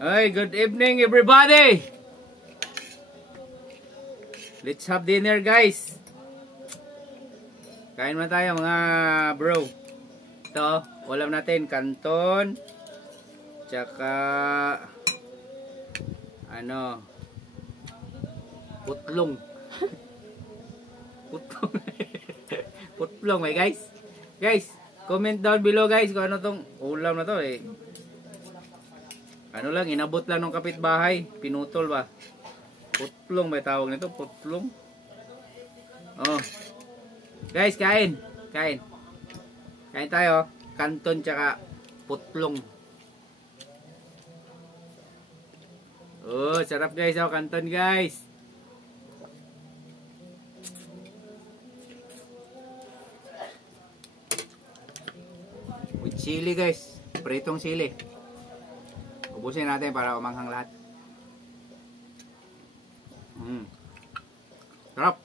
Hey, good evening everybody. Let's have dinner guys. Kain muna tayo mga bro. Ito, ulam natin kanton. Tsaka ano, putlong. Putlong. Putlong eh guys. Guys, comment down below guys kung ano tong ulam na to eh. Ano lang, inabot lang ng kapitbahay. Pinutol ba? Putlong may tawag nito, putlong. Oh. Guys, kain. Kain. Kain tayo. Kanton tsaka putlong. Oh, sarap guys. Oh, kanton guys. With chili guys. Pritong sili. Ubusin natin para umanghang lahat. Sarap.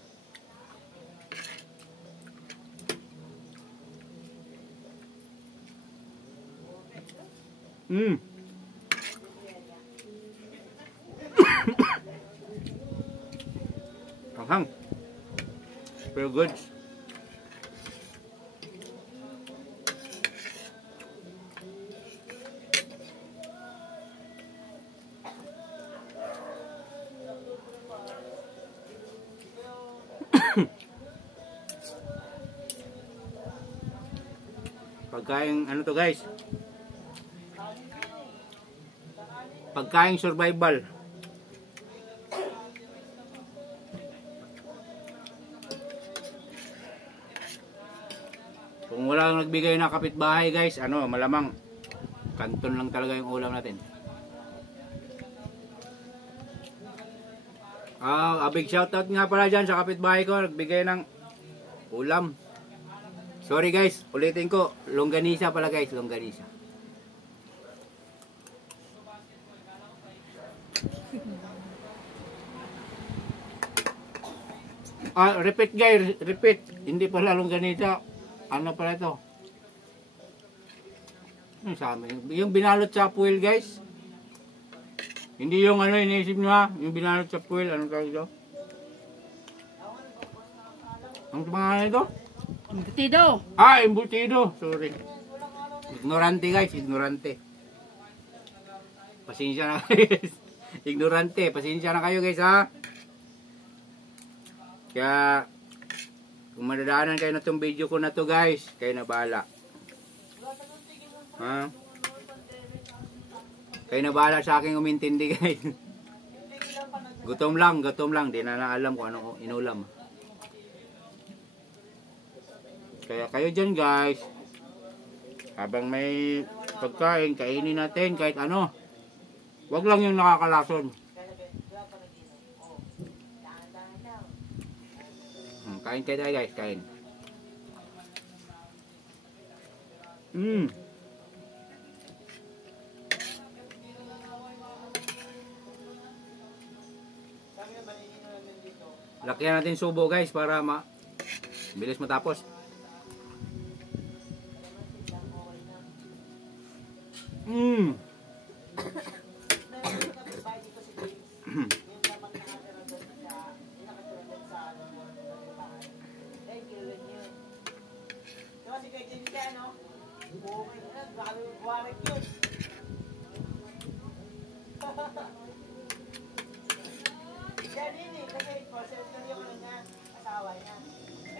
Anghang. Very good. Pagkain ano to guys? Pagkain survival. Kung wala nang nagbigay na kapitbahay guys, ano, malamang kanton lang talaga yung ulam natin. A big shoutout nga pala dyan sa kapitbahay ko, nagbigay ng ulam. Sorry guys, ulitin ko, longganisa pala guys, longganisa. Repeat guys, repeat. Hindi pala longganisa. Ano pala ito? Ano sa amin? Yung binalot sa puwil guys. Hindi yung ano, iniisip nyo ha. Yung binalot sa puwil, anong tawag ito? Ang pangalan ito? Embutido. Embutido. Sorry. Ignorante guys, ignorante. Pasensya na guys. Ignorante, pasensya na kayo guys ha. Kaya kung madadaanan kayo na itong video ko na to guys, kayo na bahala. Ha? Kayo na bahala sa aking umintindi guys. Gutom lang. Di na alam kung anong inulam. Kaya kayo dyan guys, habang may pagkain, kainin natin kahit ano. Wag lang yung nakakalason. Kain kayo tayo guys, kain. Lakyan natin subo guys para bilis matapos.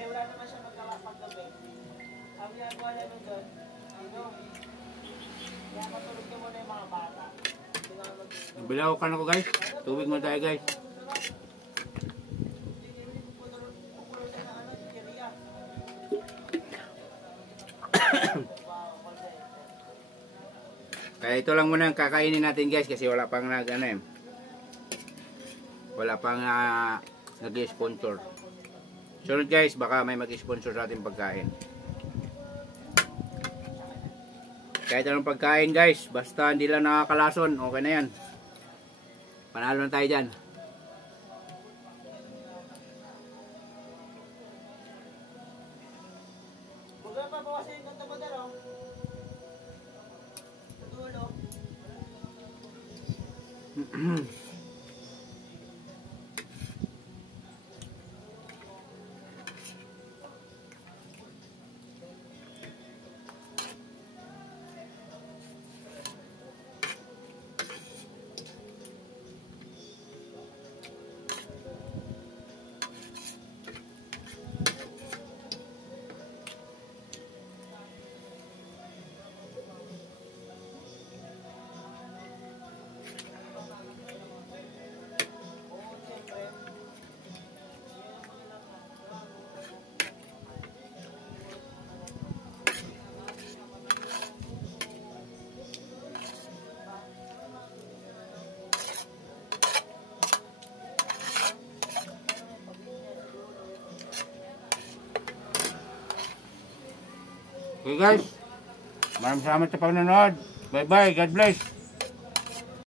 Wala naman siya magkawapag-gabi. Ang ginagawa namin doon, kaya matulog niyo muna yung mga bata. Bilaw ka na ko guys. Tubig mo tayo guys. Kaya ito lang muna ang kakainin natin guys kasi wala pang wala pang nag-sponsor. Sunod guys, baka may mag-sponsor sa ating pagkain. Kahit anong pagkain guys, basta hindi lang nakakalason, okay na yan. Panalo na tayo dyan. Huwag na pabawasin yung tabo dalaw. Sa dulo. Okay guys, maraming salamat sa panonood. Bye bye, God bless.